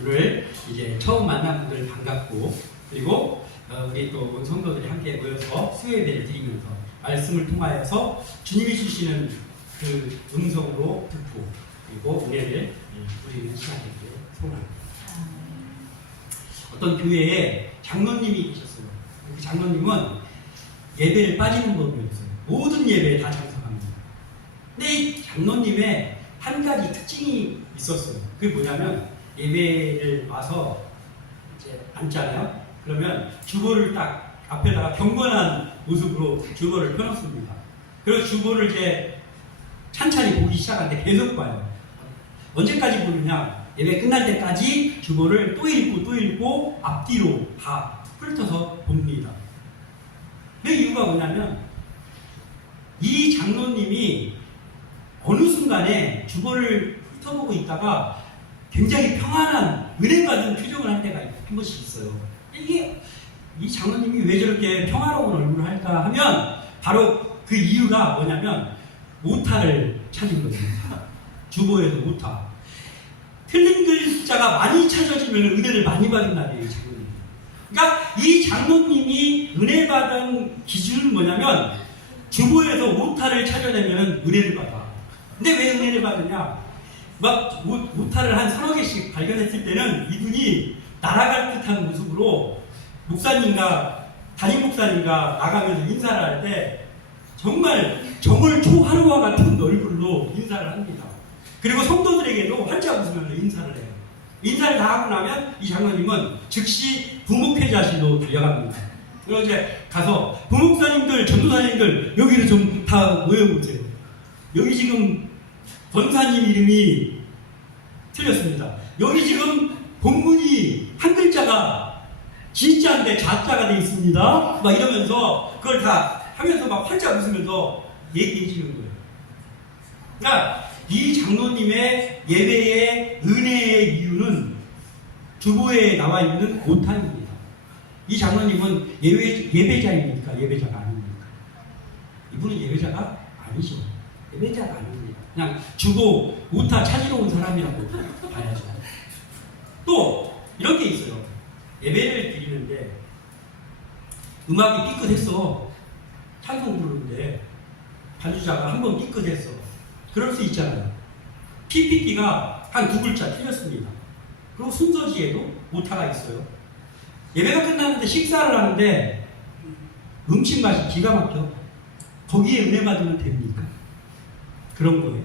오늘 이제 처음 만난 분들 반갑고, 그리고 우리 또 성도들이 함께 모여서 수요예배를 드리면서 말씀을 통하여서 주님이 주시는 그 음성으로 듣고, 그리고 은혜를 누리는 시간이기를 소원합니다. 어떤 교회에 장로님이 계셨어요. 그 장로님은 예배를 빠지는 법이 없어요. 모든 예배에 다 참석합니다. 근데 이 장로님의 한 가지 특징이 있었어요. 그게 뭐냐면, 예배를 와서 이제 앉잖아요. 그러면 주보를 딱 앞에다가 경건한 모습으로 주보를 펴놓습니다. 그리고 주보를 이제 찬찬히 보기 시작하는데 계속 봐요. 언제까지 보느냐? 예배 끝날 때까지 주보를 또 읽고 앞뒤로 다 훑어서 봅니다. 그 이유가 뭐냐면, 이 장로님이 어느 순간에 주보를 훑어보고 있다가 굉장히 평안한 은혜 받은 표정을 할 때가 한 번씩 있어요. 이게 이 장로님이 왜 저렇게 평화로운 얼굴을 할까 하면, 바로 그 이유가 뭐냐면 오타를 찾은 거죠. 주보에서 오타. 틀린 글자가 많이 찾아지면 은혜를 많이 받은 날이에요, 이 장로님. 그러니까 이 장로님이 은혜 받은 기준은 뭐냐면, 주보에서 오타를 찾아내면 은혜를 받아. 근데 왜 은혜를 받느냐? 막 오타를 한 서너 개씩 발견했을 때는 이분이 날아갈 듯한 모습으로 목사님과 담임 목사님과 나가면서 인사를 할 때 정말 정월 초하루와 같은 얼굴로 인사를 합니다. 그리고 성도들에게도 활짝 웃으면서 인사를 해요. 인사를 다 하고 나면 이 장로님은 즉시 부목회자실로 달려갑니다. 그리고 이제 가서 부목사님들, 전도사님들 여기를 좀 다 모여보세요. 여기 지금 권사님 이름이 틀렸습니다. 여기 지금 본문이 한 글자가 진짜인데 자자가 되어 있습니다. 막 이러면서 그걸 다 하면서 막 활짝 웃으면서 얘기해 주는 거예요. 그러니까 이 장로님의 예배의 은혜의 이유는 주보에 나와 있는 오타입니다. 이 장로님은 예배자입니까? 예배자가 아닙니까? 이분은 예배자가 아니죠. 예배자가 아닙니다. 그냥 주보 오타 찾으러 온 사람이라고 봐야죠. 또 이런 게 있어요. 예배를 드리는데 음악이 삐끗했어. 찬송 부르는데 반주자가 한 번 삐끗했어. 그럴 수 있잖아요. PPT가 한 두 글자 틀렸습니다. 그리고 순서지에도 오타가 있어요. 예배가 끝났는데 식사를 하는데 음식 맛이 기가 막혀. 거기에 은혜 받으면 됩니까? 그런 거예요.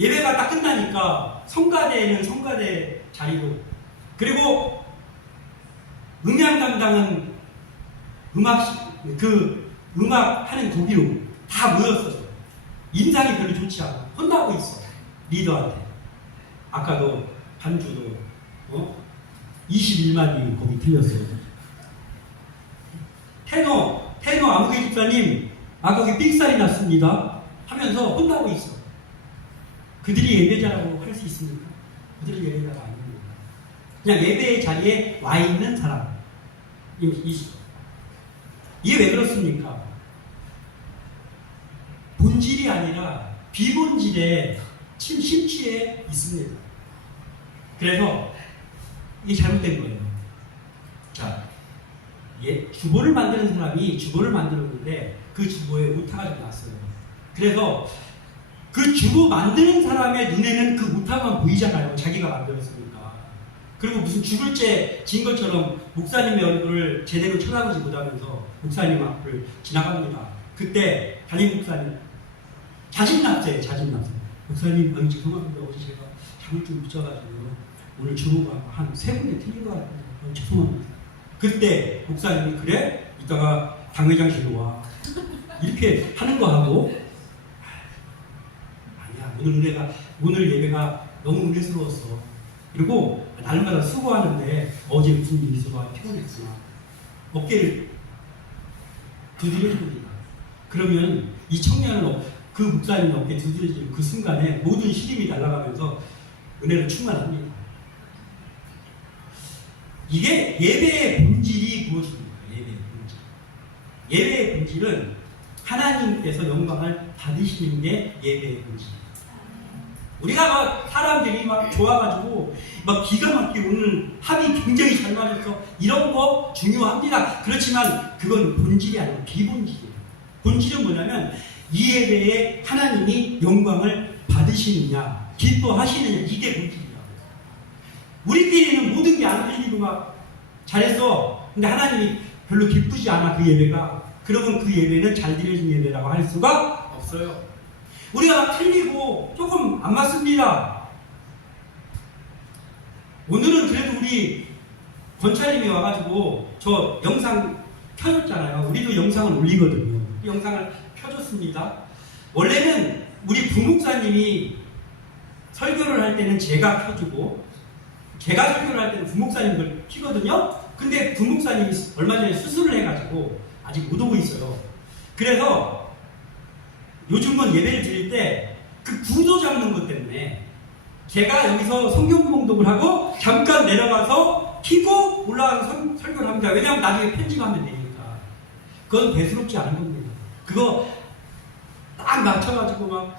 예배가 딱 끝나니까 성가대에는 성가대 자리로, 그리고 음향 담당은 음악 하는 도비로 다 모였어요. 인상이 별로 좋지 않아. 혼나고 있어. 리더한테. 아까도 반주도 21마디 거기 틀렸어요. 테너 아무개 집사님 아까 거기 삑살이 났습니다 하면서 혼나고 있어. 그들이 예배자라고 할 수 있습니까? 그들은 예배자가 아닙니다. 그냥 예배의 자리에 와 있는 사람. 이게 왜 그렇습니까? 본질이 아니라 비본질에 심취해 있습니다. 그래서 이게 잘못된 거예요. 자, 주보를 만드는 사람이 주보를 만들었는데 그 주보에 오타가 좀 났어요. 그래서 그 주보 만드는 사람의 눈에는 그 오타만 보이잖아요. 자기가 만들었으니까. 그리고 무슨 죽을 죄 진 것처럼 목사님의 얼굴을 제대로 쳐다보지 못하면서 목사님 앞을 지나갑니다. 그때 담임 목사님 자진납세. 목사님, 죄송합니다. 어제 제가 잠을 좀 못 자가지고 오늘 주보가 한 3군데 틀린 것 같아요. 죄송합니다. 그때 목사님이 그래? 이따가 당회장실로 와. 이렇게 하는 거 하고, 아니야, 오늘 예배가 너무 은혜스러웠어. 그리고 날마다 수고하는데 어제 무슨 일이 있어서 피곤했구나. 어깨를 두드려줍니다. 그러면 이 청년은 그 목사님 어깨 두드려지는 그 순간에 모든 시림이 날아가면서 은혜를 충만합니다. 이게 예배의 본질이 무엇입니까? 예배의 본질. 예배의 본질은 하나님께서 영광을 받으시는 게 예배의 본질입니다. 우리가 막 사람들이 막 좋아가지고 막 기가 막히게 오늘 합이 굉장히 잘 맞아서 이런 거 중요합니다. 그렇지만 그건 본질이 아니고 비본질이에요. 본질은 뭐냐면 이 예배에 하나님이 영광을 받으시느냐, 기뻐하시느냐, 이게 본질이라고. 우리끼리는 모든 게 안 들리고 막 잘했어. 근데 하나님이 별로 기쁘지 않아, 그 예배가. 그러면 그 예배는 잘 드려진 예배라고 할 수가 없어요. 우리가 막 틀리고 조금 안 맞습니다. 오늘은 그래도 우리 권차님이 와가지고 저 영상 켜줬잖아요. 우리도 영상을 올리거든요. 영상을 켜줬습니다. 원래는 우리 부목사님이 설교를 할 때는 제가 켜주고, 제가 설교를 할 때는 부목사님 걸 키거든요. 근데 부목사님이 얼마 전에 수술을 해가지고 아직 못 오고 있어요. 그래서 요즘은 예배를 드릴 때 그 구도 잡는 것 때문에 제가 여기서 성경 봉독을 하고 잠깐 내려가서 키고 올라가서 설교를 합니다. 왜냐하면 나중에 편집하면 되니까. 그건 대수롭지 않은 겁니다. 그거 딱 맞춰가지고 막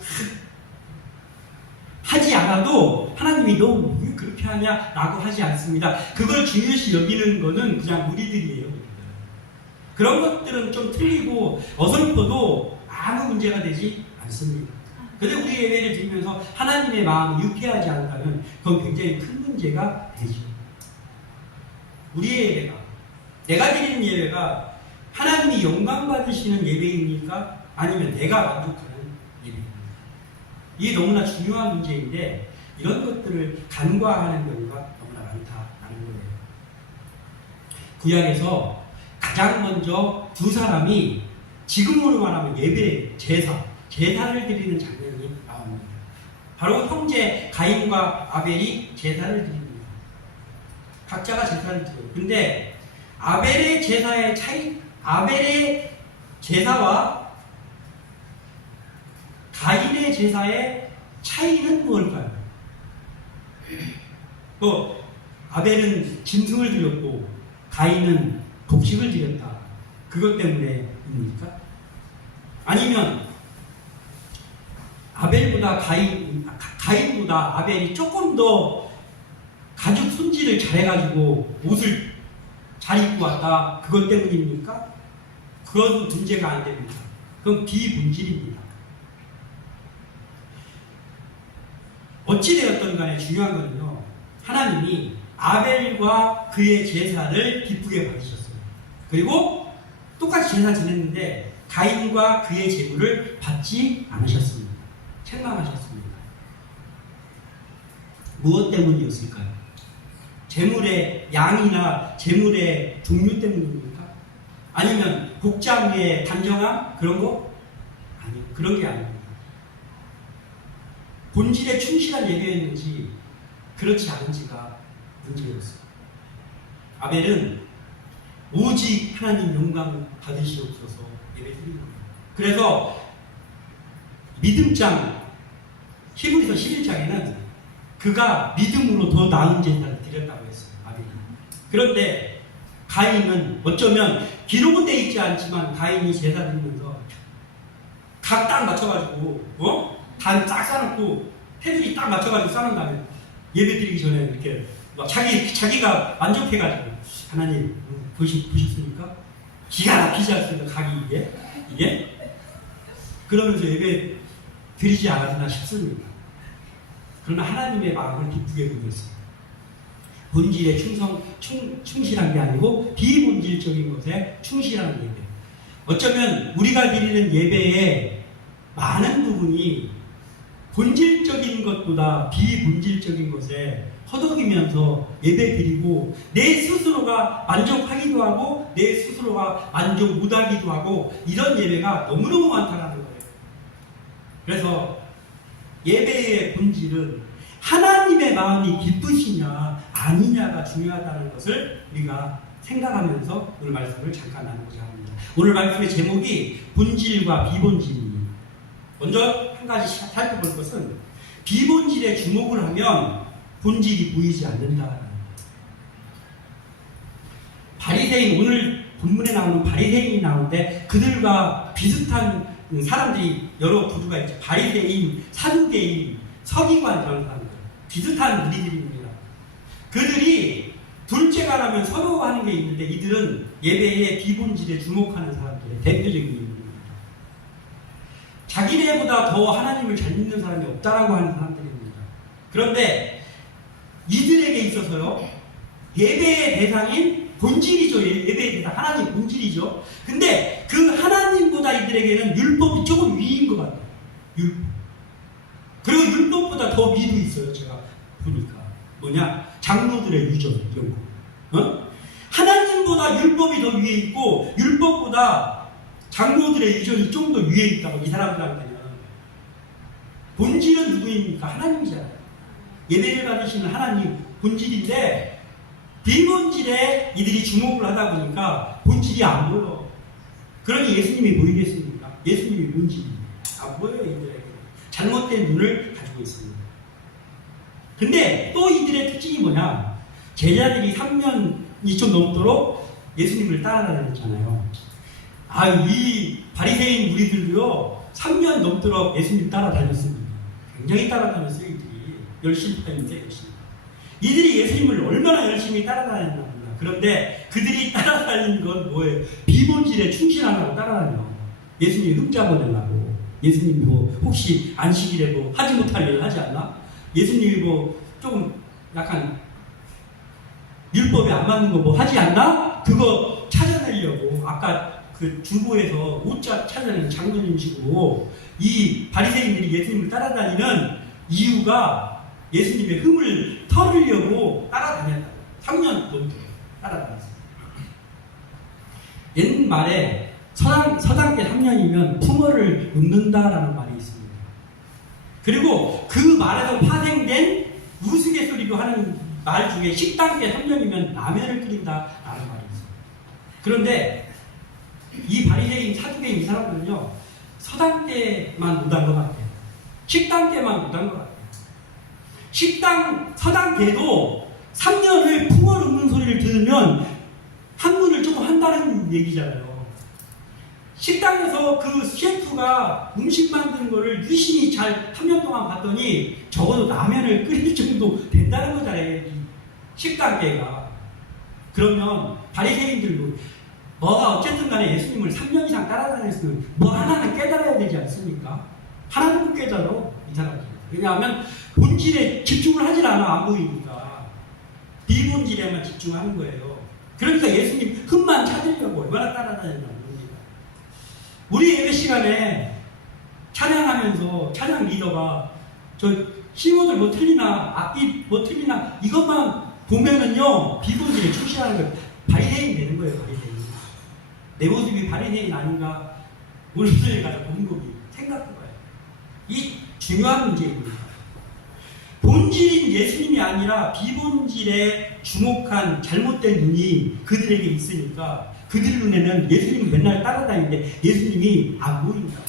하지 않아도 하나님이 너 왜 그렇게 하냐? 라고 하지 않습니다. 그걸 중요시 여기는 거는 그냥 우리들이에요. 그런 것들은 좀 틀리고 어설퍼도 아무 문제가 되지 않습니다. 근데 우리 예배를 드리면서 하나님의 마음이 유쾌하지 않다면 그건 굉장히 큰 문제가 되죠. 우리의 예배가, 내가 드리는 예배가 하나님이 영광 받으시는 예배입니까? 아니면 내가 만족하는 예배입니까? 이게 너무나 중요한 문제인데 이런 것들을 간과하는 경우가 너무나 많다라는 거예요. 구약에서 가장 먼저 두 사람이 지금으로 말하면 예배, 제사를 드리는 장면이 나옵니다. 바로 형제 가인과 아벨이 제사를 드립니다. 각자가 제사를 드려요. 근데 아벨의 제사의 차이, 아벨의 제사와 가인의 제사의 차이는 무엇일까요? 아벨은 짐승을 드렸고 가인은 곡식을 드렸다. 그것 때문에입니까? 아니면 가인보다 아벨이 조금 더 가죽 손질을 잘해가지고 옷을 잘 입고 왔다. 그것 때문입니까? 그건 문제가 안 됩니다. 그건 비본질입니다. 어찌되었던 간에 중요한 거는요, 하나님이 아벨과 그의 제사를 기쁘게 받으셨어요. 그리고 똑같이 제사 지냈는데 가인과 그의 제물을 받지 않으셨습니다. 책망하셨습니다. 무엇 때문이었을까요? 제물의 양이나 제물의 종류 때문입니까? 아니면 복장의 단정함? 그런 거? 아니요. 그런 게 아닙니다. 본질에 충실한 예배였는지 그렇지 않은지가 문제였어요. 아벨은 오직 하나님 영광 받으시옵소서 예배드리는 거예요. 그래서 믿음장 히브리서 11장에는 그가 믿음으로 더 나은 제사를 드렸다고 했어요. 아벨이. 그런데 가인은 어쩌면 기록은 되어 있지 않지만 가인이 제사 드리면서 각 딱 맞춰가지고 단 딱 싸놓고 테두리 딱 맞춰가지고 싸놓은 다음에 예배 드리기 전에 이렇게 막 자기가 만족해가지고 하나님 보셨습니까? 기가 막히지 않습니까? 각이 이게 그러면서 예배 드리지 않았나 싶습니다. 그러나 하나님의 마음을 기쁘게 보겠습니다. 본질에 충실한 게 아니고 비본질적인 것에 충실한 예배. 어쩌면 우리가 드리는 예배의 많은 부분이 본질적인 것보다 비본질적인 것에 허덕이면서 예배 드리고 내 스스로가 만족하기도 하고 내 스스로가 만족 못하기도 하고 이런 예배가 너무너무 많다는 거예요. 그래서 예배의 본질은 하나님의 마음이 기쁘시냐 아니냐가 중요하다는 것을 우리가 생각하면서 오늘 말씀을 잠깐 나누고자 합니다. 오늘 말씀의 제목이 본질과 비본질입니다. 먼저 한 가지 살펴볼 것은 비본질에 주목을 하면 본질이 보이지 않는다. 바리새인, 오늘 본문에 나오는 바리새인이 나오는데 그들과 비슷한 사람들이 여러 부류가 있죠. 바리새인, 사두개인, 서기관 이런 사람들 비슷한 무리들입니다. 그들이 둘째가 라면 서로 하는 게 있는데 이들은 예배의 비본질에 주목하는 사람들의 대표적인 인물입니다. 자기네보다 더 하나님을 잘 믿는 사람이 없다라고 하는 사람들입니다. 그런데 이들에게 있어서요, 예배의 대상인 본질이죠. 예배의 대상, 하나님 본질이죠. 근데 그 하나님보다 이들에게는 율법이 조금 위인 것 같아요. 율법. 그리고 율법보다 더 위도 있어요. 제가 보니까. 뭐냐? 장로들의 유전, 이런 거. 하나님보다 율법이 더 위에 있고, 율법보다 장로들의 유전이 좀 더 위에 있다고, 이 사람들한테는. 본질은 누구입니까? 하나님이잖아요. 예배를 받으시는 하나님 본질인데, 비본질에 이들이 주목을 하다 보니까 본질이 안 보여. 그러니 예수님이 보이겠습니까? 예수님이 본질입니다. 안 보여요, 이들에게. 잘못된 눈을 가지고 있습니다. 근데 또 이들의 특징이 뭐냐? 제자들이 3년이 좀 넘도록 예수님을 따라다녔잖아요. 이 바리새인 무리들도요, 3년 넘도록 예수님 따라다녔습니다. 굉장히 따라다녔어요, 이들이. 열심히 다녔는데, 열심히. 이들이 예수님을 얼마나 열심히 따라다녔나 몰라. 그런데 그들이 따라다니는 건 뭐예요? 비본질에 충실하라고 따라다녀. 예수님 흠잡아내려고. 예수님 혹시 안식일에 하지 못할 일을 하지 않나? 예수님이 조금 약간 율법에 안 맞는 거 하지 않나? 그거 찾아내려고 아까 그 주보에서 옷자 찾아내는 장로님이시고, 이 바리새인들이 예수님을 따라다니는 이유가 예수님의 흠을 털으려고 따라다녔다고. 3년 넘게 따라다녔어요. 옛말에 서당계 3년이면 풍어를 읊는다라는 말이 있습니다. 그리고 그 말에서 파생된 우스갯소리도 하는 말 중에 10단계 3년이면 라면을 끓인다라는 말이 있어요. 그런데 이 바리새인, 사두개인 이 사람들은요, 서당계만 못한 것 같아요. 10단계만 못한 것 같아요. 서당계도 3년을 풍어 읊는 소리를 들으면 학문을 조금 한다는 얘기잖아요. 식당에서 그 셰프가 음식 만드는 거를 유심히 잘 3년 동안 봤더니 적어도 라면을 끓일 정도 된다는 거잖아요. 식당계가. 그러면 바리새인들도 어쨌든 간에 예수님을 3년 이상 따라다녔으면 하나는 깨달아야 되지 않습니까? 하나는 깨달아, 이 사람들. 왜냐하면 본질에 집중을 하질 않아, 안 보이니까. 비본질에만 집중하는 거예요. 그러니까 예수님 흠만 찾으려고 얼마나 따라다녔나. 우리 예배 시간에 찬양하면서 찬양 리더가 키워드 틀리나, 악기 틀리나, 이것만 보면은요, 비본질에 충실하는 거예요. 바리새인 되는 거예요, 바리새인. 내 모습이 바리새인 아닌가? 오늘들 가서 공급이 생각해봐요. 이 중요한 문제입니다. 본질인 예수님이 아니라 비본질에 주목한 잘못된 눈이 그들에게 있으니까 그들 눈에는 예수님이 맨날 따라다니는데 예수님이 안 보인다.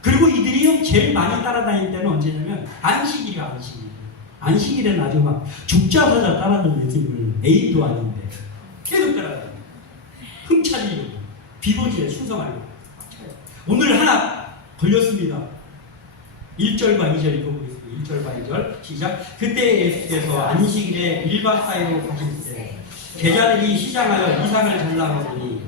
그리고 이들이 제일 많이 따라다닐 때는 언제냐면 안식일이야, 안식일. 안식일에는 아주 막 죽자마자 따라다니는 예수님을 애인도 아닌데 계속 따라다니는 흠차리려고 비본질에 충성하려고. 오늘 하나 걸렸습니다. 1절과 2절 읽어보겠습니다. 1절과 2절 시작. 그때 예수께서 안식일에 1박 4일로 가실 때 제자들이 시장하여 이상을 잘라보니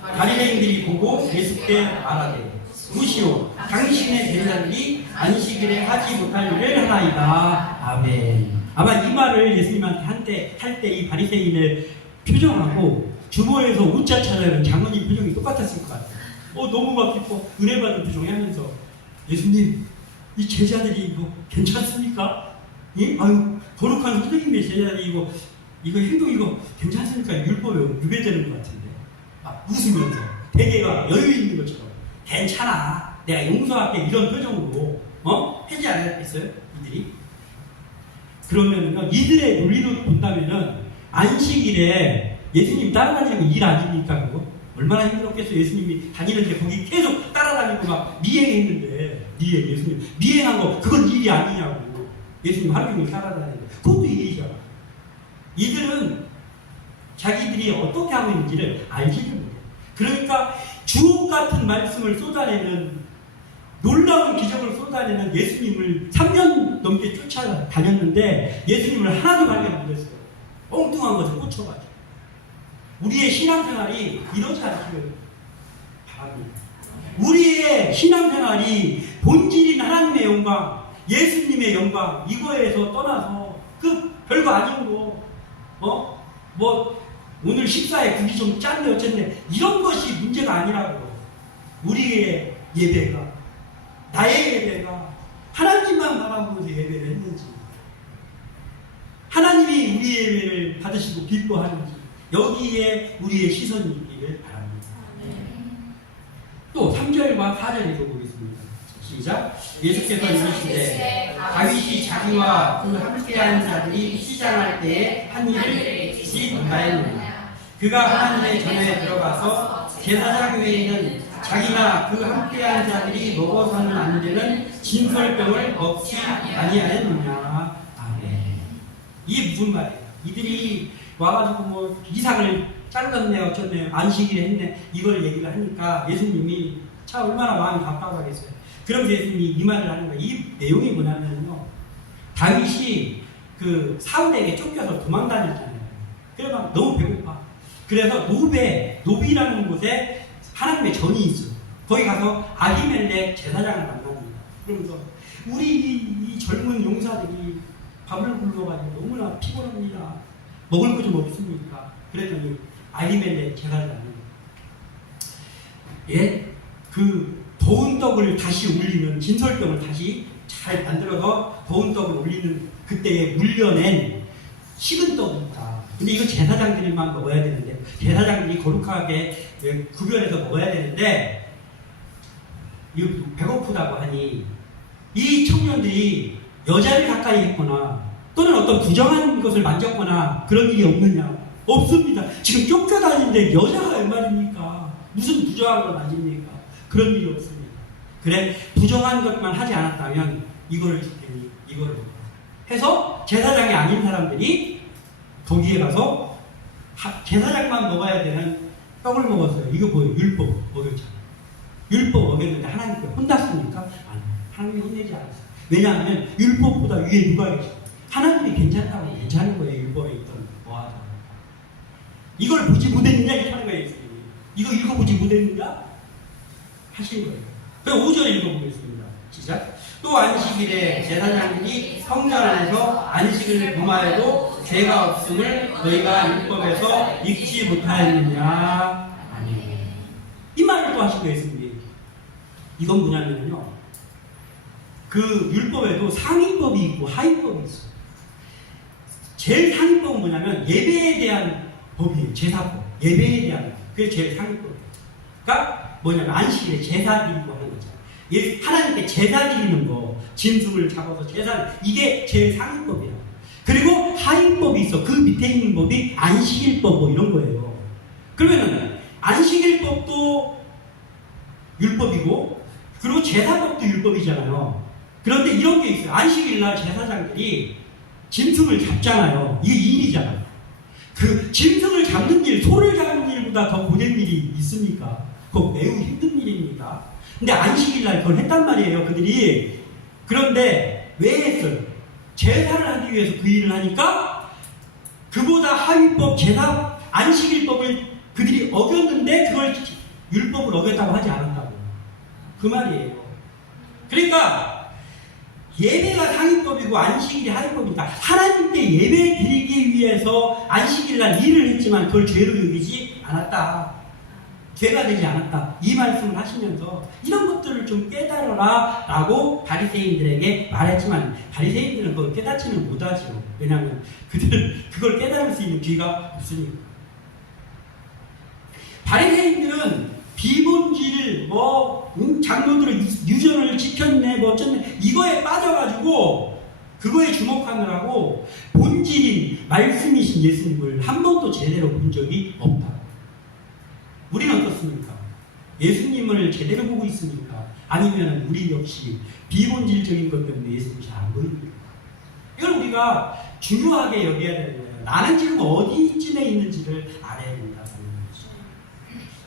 바리새인들이 보고 예수께 말하되 무시오 당신의 제자들이 안식일에 하지 못할 일을 하나이다. 아멘. 아마 이 말을 예수님한테 할 때 이 바리새인의 표정하고 주보에서 웃자 찾아는 장로님 표정이 똑같았을 것 같아요. 너무 막 기뻐 은혜 받은 표정이 하면서 예수님 이 제자들이 이거 괜찮습니까? 예? 거룩한 선생님의 제자들이 이거 행동 이거 괜찮습니까? 율법에 유배되는 것 같은데. 웃으면서 되게 막 여유 있는 것처럼 괜찮아. 내가 용서할게. 이런 표정으로 하지 않았겠어요? 이들이? 그러면은요, 이들의 논리로 본다면은 안식일에 예수님 따라다니는 거 일 아닙니까? 그거? 얼마나 힘들었겠어요? 예수님이 다니는데 거기 계속 따라다니고 막 미행했는데 예수님 미행한 거 그건 일이 아니냐고. 예수님 하루 종일 따라다니는데 그것도 일이잖아. 이들은 자기들이 어떻게 하고 있는지를 알지를 못해요. 그러니까 주옥 같은 말씀을 쏟아내는 놀라운 기적을 쏟아내는 예수님을 3년 넘게 쫓아다녔는데 예수님을 하나도 발견 못했어요. 엉뚱한 것을 꽂혀가지고. 우리의 신앙생활이 이러지 않기를 바랍니다. 우리의 신앙생활이 본질인 하나님의 영광, 예수님의 영광 이거에서 떠나서 그 별거 아닌 거 오늘 식사에 국이 좀 짰네 어쨌네 이런 것이 문제가 아니라고. 우리의 예배가 나의 예배가 하나님만 바라보면서 예배를 했는지 하나님이 우리의 예배를 받으시고 기뻐하는지 여기에 우리의 시선이 있기를 바랍니다. 또 3절과 4절 읽어보겠습니다. 시작. 예수께서 이르시되 다윗이 자기와 그 함께하는 자들이 시장할 때에 한 일을 잊지 못하였느냐. 그가 하나님의 전에 들어가서 제사장 외에는 자기나 그 함께하는 자들이 먹어서는 안 되는 진설병을 먹지 아니하였느냐. 아멘. 이게 무슨 말이에요? 이들이 와가지고 뭐 이삭을 잘랐네 어쩌네 안식일에 했네 이걸 얘기를 하니까 예수님이 참 얼마나 마음이 답답하겠어요. 그럼 예수님이 이 말을 하는 거예요. 이 내용이 뭐냐면요. 다윗이 그 사울에게 쫓겨서 도망다녔잖아요. 그래서 막 너무 배고파. 그래서 노비라는 곳에 하나님의 전이 있어요. 거기 가서 아히멜렉 제사장을 만납니다. 그러면서 우리 이 젊은 용사들이 밥을 굶어가지고 너무나 피곤합니다. 먹을 거 좀 없습니까? 그랬더니 아히멜렉 제사장이 그 더운 떡을 다시 울리는 진설병을 다시 잘 만들어서 더운 떡을 울리는 그때에 물려낸 식은 떡이 있다. 근데 이거 제사장들만 먹어야 되는데 제사장들이 거룩하게 구별해서 먹어야 되는데 배고프다고 하니 이 청년들이 여자를 가까이 했거나 또는 어떤 부정한 것을 만졌거나 그런 일이 없느냐? 없습니다. 지금 쫓겨다니는데 여자가 웬 말입니까? 무슨 부정한 걸 만집니까? 그런 일이 없습니다. 그래 부정한 것만 하지 않았다면 이거를 줄 테니 이거를 해서 제사장이 아닌 사람들이 거기에 가서 제사장만 먹어야 되는 떡을 먹었어요. 이거 뭐예요? 율법 먹였잖아요. 율법 먹였는데 하나님께 혼났습니까? 아니, 하나님이 혼내지 않았어요. 왜냐하면 율법보다 위에 누가 계시죠? 하나님이 괜찮다고 괜찮은 거예요. 율법에 있던 뭐하죠? 이걸 보지 못했느냐 이렇게 하는 거예요. 이거 읽어보지 못했느냐? 하신 거예요. 그럼 5절 읽어보겠습니다. 시작. 또 안식일에 제사장들이 성전 안에서 안식을 범하여도 죄가 없음을 너희가 율법에서 읽지 못하였느냐. 아멘. 이 말을 또 하시고 있습니다. 이건 뭐냐면요. 그 율법에도 상위법이 있고 하위법이 있어요. 제일 상위법은 뭐냐면 예배에 대한 법이에요. 제사법. 예배에 대한 그게 제일 상위법. 그러니까 뭐냐면 안식일에 제사 드리고 하는 거죠. 하나님께 제사 드리는 거, 짐승을 잡아서 제사, 이게 제일 상위법이에요. 그리고 하위법이 있어. 그 밑에 있는 법이 안식일법 뭐 이런 거예요. 그러면은 안식일법도 율법이고 그리고 제사법도 율법이잖아요. 그런데 이런 게 있어요. 안식일날 제사장들이 짐승을 잡잖아요. 이게 일이잖아요. 그 짐승을 잡는 일, 소를 잡는 일보다 더 고된 일이 있습니까? 그거 매우 힘든 일입니다. 근데 안식일날 그걸 했단 말이에요, 그들이. 그런데 왜 했어요? 제사를 하기 위해서 그 일을 하니까 그보다 하위법, 제사, 안식일법을 그들이 어겼는데 그걸 율법을 어겼다고 하지 않았다고. 그 말이에요. 그러니까 예배가 상위법이고 안식일이 하위법이다. 하나님께 예배 드리기 위해서 안식일날 일을 했지만 그걸 죄로 여기지 않았다. 죄가 되지 않았다. 이 말씀을 하시면서 이런 것들을 좀 깨달아라 라고 바리새인들에게 말했지만 바리새인들은 그걸 깨닫지는 못하죠. 왜냐하면 그들은 그걸 깨달을 수 있는 귀가 없으니까. 바리새인들은 비본질 장로들의 유전을 지켰네 뭐 어쩌네 이거에 빠져가지고 그거에 주목하느라고 본질인 말씀이신 예수님을 한 번도 제대로 본 적이 없다. 우리는 어떻습니까? 예수님을 제대로 보고 있습니까? 아니면 우리 역시 비본질적인 것 때문에 예수님이 잘 안 보입니까? 이걸 우리가 중요하게 여겨야 되는 거예요. 나는 지금 어디쯤에 있는지를 알아야 된다는 거죠.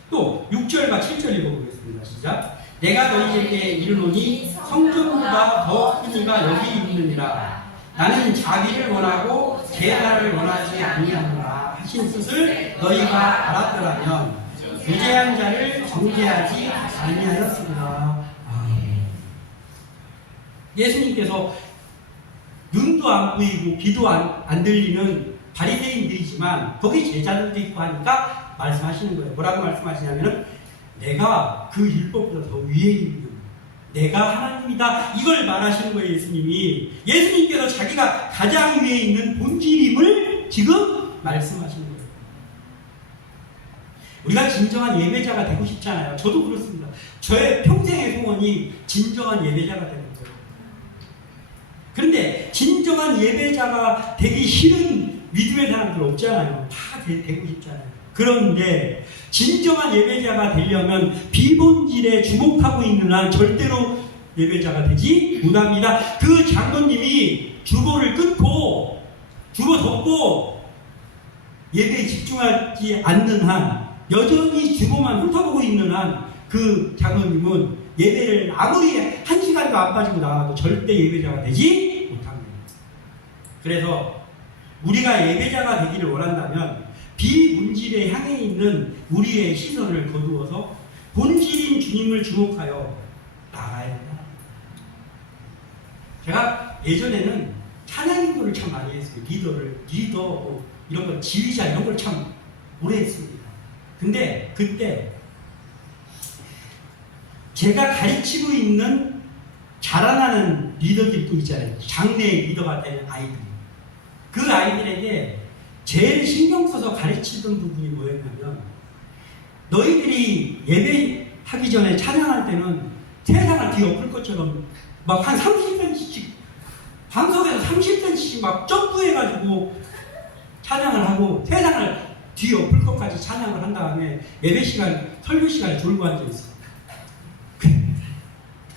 또 6절과 7절 읽어보겠습니다. 시작. 내가 너희에게 이르노니 성전보다 더 큰 이가 여기 있느니라. 나는 자비를 원하고 제사를 원하지 아니하노라 하신 뜻을 너희가 알았더라면 유죄한 자를 정죄하지 아니하였습니다. 예수님께서 눈도 안 보이고 귀도 안 들리는 바리새인들이지만 거기 제자들도 있고 하니까 말씀하시는 거예요. 뭐라고 말씀하시냐면은 내가 그 율법보다 더 위에 있는 내가 하나님이다, 이걸 말하시는 거예요. 예수님께서 자기가 가장 위에 있는 본질임을 지금 말씀하시는 거예요. 우리가 진정한 예배자가 되고 싶잖아요. 저도 그렇습니다. 저의 평생의 소원이 진정한 예배자가 되는 거예요. 그런데 진정한 예배자가 되기 싫은 믿음의 사람들 없잖아요. 다 되고 싶잖아요. 그런데 진정한 예배자가 되려면 비본질에 주목하고 있는 한 절대로 예배자가 되지 못합니다. 그 장로님이 주보를 끊고 주보 덮고 예배에 집중하지 않는 한, 여전히 주보만 훑어보고 있는 한 그 장로님은 예배를 아무리 1시간도 안 빠지고 나와도 절대 예배자가 되지 못합니다. 그래서 우리가 예배자가 되기를 원한다면 비본질에 향해 있는 우리의 시선을 거두어서 본질인 주님을 주목하여 나가야 된다. 제가 예전에는 찬양 인도를 참 많이 했어요. 리더, 뭐 이런 거, 지휘자 이런 걸 참 오래 했습니다. 근데 그때 제가 가르치고 있는 자라나는 리더들도 있잖아요. 장래의 리더가 될 아이들. 그 아이들에게 제일 신경 써서 가르치던 부분이 뭐였냐면, 너희들이 예배하기 전에 찬양할 때는 세상을 뒤엎을 것처럼 막 한 30cm씩, 방석에서 30cm씩 막 점프해가지고 찬양을 하고 세상을 뒤엎을 것까지 찬양을 한 다음에 예배 시간, 설교 시간에 졸고 앉아있어.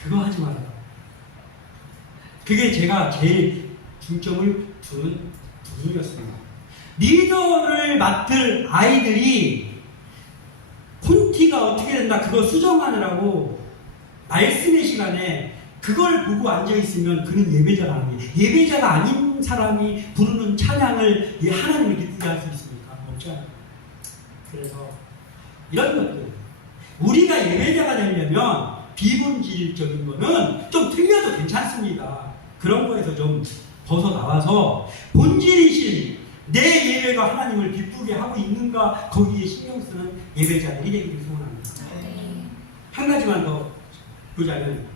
그거 하지 말아라. 그게 제가 제일 중점을 두는 부분이었습니다. 리더를 맡을 아이들이 콘티가 어떻게 된다 그거 수정하느라고 말씀의 시간에 그걸 보고 앉아있으면 그는 예배자가 아니에요. 예배자가 아닌 사람이 부르는 찬양을 하나님을 기쁘게 할 수 있습니까? 없잖아요. 그래서 이런 것들, 우리가 예배자가 되려면 비본질적인 거는 좀 틀려도 괜찮습니다. 그런 거에서 좀 벗어나와서 본질이신 내 예배가 하나님을 기쁘게 하고 있는가, 거기에 신경 쓰는 예배자들이 되기를 소원합니다. 한 가지만 더 보자면,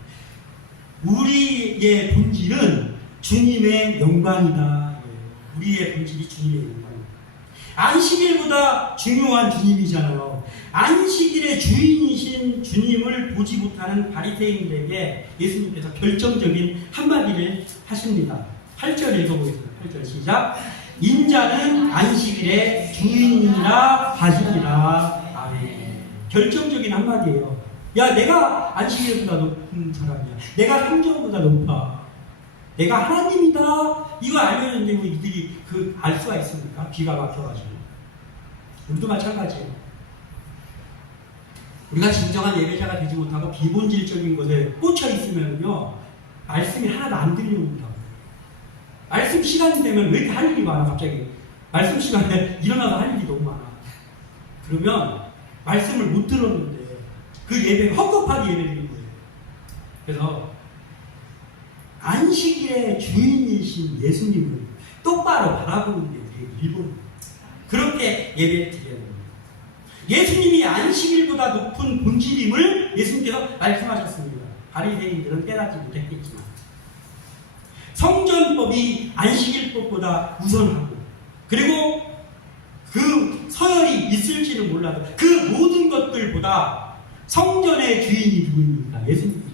우리의 본질은 주님의 영광이다. 우리의 본질이 주님의 영광입니다. 안식일보다 중요한 주님이잖아요. 안식일의 주인이신 주님을 보지 못하는 바리새인들에게 예수님께서 결정적인 한마디를 하십니다. 8절 읽어보겠습니다. 8절 시작. 인자는 안식일의 주인이라 하시니라. 아멘. 결정적인 한마디예요. 야, 내가 안식일보다 높은 사람이야. 내가 성전보다 높아. 내가 하나님이다. 이거 알면은 뭐 이들이 알 수가 있습니까? 귀가 막혀가지고. 우리도 마찬가지예요. 우리가 진정한 예배자가 되지 못하고 비본질적인 것에 꽂혀 있으면요, 말씀이 하나도 안 들려옵니다. 말씀 시간이 되면 왜 이렇게 할 일이 많아, 갑자기. 말씀 시간에 일어나서 할 일이 너무 많아. 그러면 말씀을 못 들었는데 그 예배가 헛것하게 예배드린 거예요. 그래서 안식일의 주인이신 예수님을 똑바로 바라보는 게 우리의 일본. 그렇게 예배를 드려야 됩니다. 예수님이 안식일보다 높은 본질임을 예수님께서 말씀하셨습니다. 바리새인들은 깨닫지 못했겠지만 성전법이 안식일법보다 우선하고, 그리고 그 서열이 있을지는 몰라도 그 모든 것들보다 성전의 주인이 누구입니까? 예수님입니다.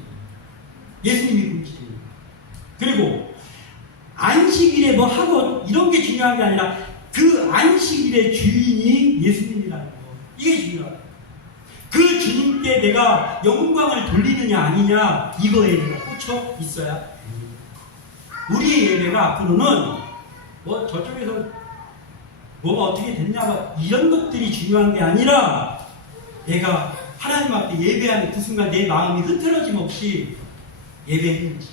예수님이 본질입니다. 그리고 안식일에 뭐 하고 이런 게 중요한 게 아니라 그 안식일의 주인이 예수님이라는 거, 이게 중요해요. 그 주님께 내가 영광을 돌리느냐 아니냐, 이거에 내가 꽂혀 있어야 됩니다. 우리의 예배가 앞으로는 뭐 저쪽에서 뭐가 어떻게 됐냐 이런 것들이 중요한 게 아니라 내가 하나님 앞에 예배하는 그 순간 내 마음이 흐트러짐 없이 예배했는지,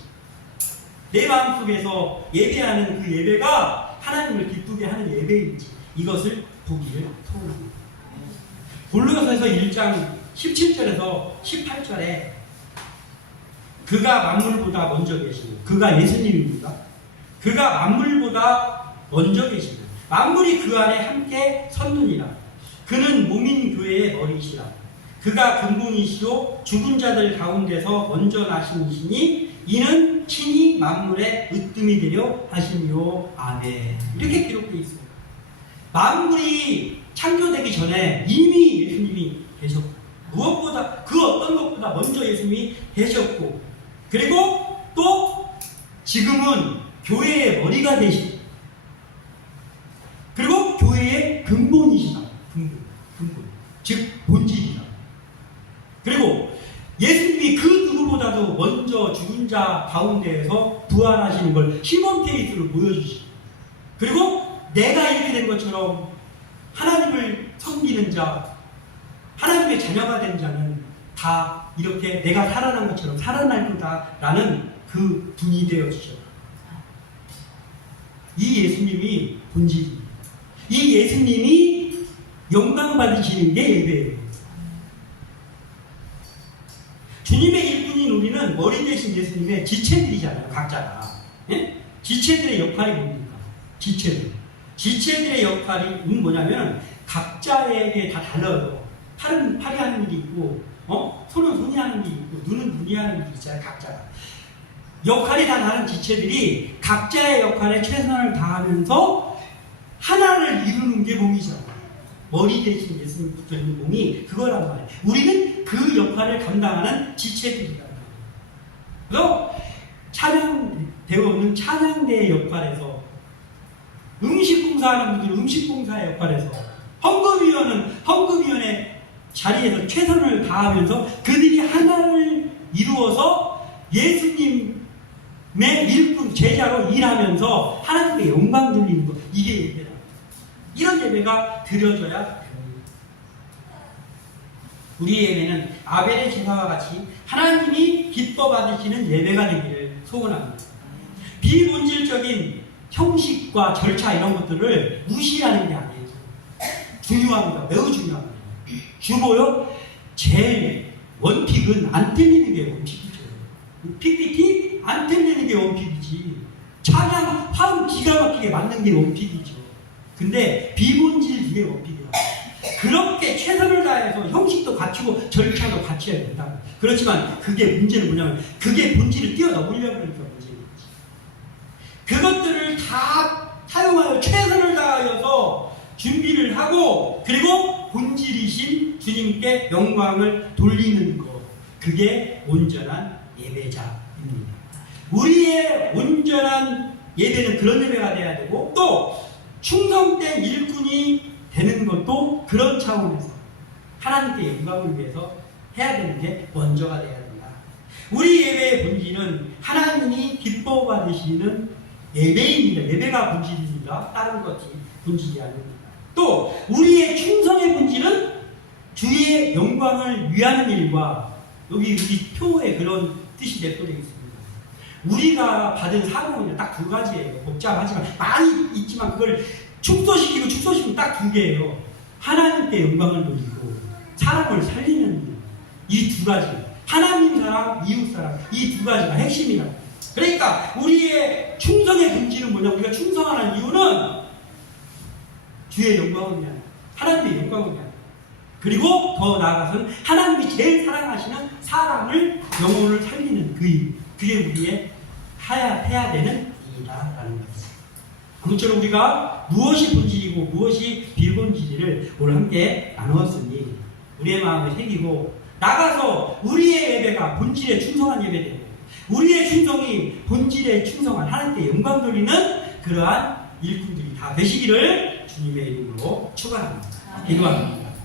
내 마음속에서 예배하는 그 예배가 하나님을 기쁘게 하는 예배인지, 이것을 보기를 소원합니다. 골로새서 1장 17절에서 18절에 그가 만물보다 먼저 계시고, 그가 예수님입니다. 그가 만물보다 먼저 계시고 만물이 그 안에 함께 섰느니라. 그는 몸인 교회의 머리시라. 그가 근본이시요 죽은 자들 가운데서 먼저 나신 이시니 이는 친히 만물의 으뜸이 되려 하시니요. 아멘. 이렇게 기록되어 있습니다. 만물이 창조되기 전에 이미 예수님이 계셨고, 무엇보다 그 어떤 것보다 먼저 예수님이 계셨고, 그리고 또 지금은 교회의 머리가 되시고, 그리고 교회의 근본이시다. 근본. 즉 본질이다. 그리고 예수님이 그 누구보다도 먼저 죽은 자 가운데에서 부활하시는 걸 시몬 페이트로 보여주시고, 그리고 내가 이렇게 된 것처럼 하나님을 섬기는 자, 하나님의 자녀가 된 자는 다 이렇게 내가 살아난 것처럼 살아날 거다라는 그 분이 되어주셨다. 이 예수님이 본질입니다. 이 예수님이 영광 받으시는 게 예배예요. 주님의 일꾼인 우리는 머리 대신 예수님의 지체들이잖아요. 각자가. 예? 지체들의 역할이 뭡니까? 지체들의 역할이 뭐냐면 각자에게 다 달라요. 팔은 팔이 하는 일이 있고, 손은 손이 하는 일이 있고, 눈은 눈이 하는 일이 있잖아요. 각자가. 역할이 다 다른 지체들이 각자의 역할에 최선을 다하면서 하나를 이루는 게 몸이잖아요. 머리 대신 예수님 붙어 있는 몸이 그거란 말이에요. 우리는 그 역할을 감당하는 지체들이란 말이에요. 그래서 찬양대원은 찬양대의 역할에서, 음식봉사하는 분들은 음식봉사의 역할에서, 헌금위원은 헌금위원의 자리에서 최선을 다하면서 그들이 하나를 이루어서 예수님의 일꾼 제자로 일하면서 하나님께 영광 돌리는 것, 이게 예배다. 이런 예배가 드려져야 됩니다. 우리 예배는 아벨의 제사와 같이 하나님이 기뻐 받으시는 예배가 되기를 소원합니다. 비본질적인 형식과 절차 이런 것들을 무시하는 게 아니에요. 중요합니다. 매우 중요합니다. 주보요, 제일 원픽은 안 틀리는 게 원픽이죠. PPT 안 틀리는 게 원픽이지. 찬양 화음 기가 막히게 맞는 게 원픽이죠. 근데 비본질 이게 원픽이야. 그렇게 최선을 다해서 형식도 갖추고 절차도 갖춰야 된다. 그렇지만 그게 문제는 뭐냐면 그게 본질을 뛰어넘으려고 하니까 문제겠지. 그것들을 다 사용하여 최선을 다하여서 준비를 하고, 그리고 본질이신 주님께 영광을 돌리는 것, 그게 온전한 예배자입니다. 우리의 온전한 예배는 그런 예배가 돼야 되고, 또 충성된 일꾼이 되는 것도 그런 차원에서 하나님께 영광을 위해서 해야 되는 게 먼저가 돼야 된다. 우리 예배의 본질은 하나님이 기뻐 받으시는 예배입니다. 예배가 본질입니다. 다른 것이 본질이 아닙니다. 또 우리의 충성의 본질은 주의 영광을 위하는 일과, 여기 우리 표에 그런 뜻이 내포되어 있습니다. 우리가 받은 사명은 딱 두 가지예요. 복잡하지만 많이 있지만 그걸 축소시키면 딱 두 개예요. 하나님께 영광을 돌리고 사람을 살리는 이 두 가지. 하나님 사랑, 이웃 사랑, 이 두 가지가 핵심이다. 그러니까 우리의 충성의 본질은 뭐냐? 우리가 충성하는 이유는 주의 영광을 위한, 하나님의 영광을 위한, 그리고 더 나아가서는 하나님이 제일 사랑하시는 사람을, 영혼을 살리는 그 일, 그게 우리의 해야 되는 일이다라는 것이죠. 아무쪼록 우리가 무엇이 본질이고 무엇이 비본질을 오늘 함께 나누었으니 우리의 마음에 새기고, 나가서 우리의 예배가 본질에 충성한 예배되고 우리의 충성이 본질에 충성한 하나님께 영광 돌리는 그러한 일꾼들이 다 되시기를 주님의 이름으로 축원합니다. 기도합니다.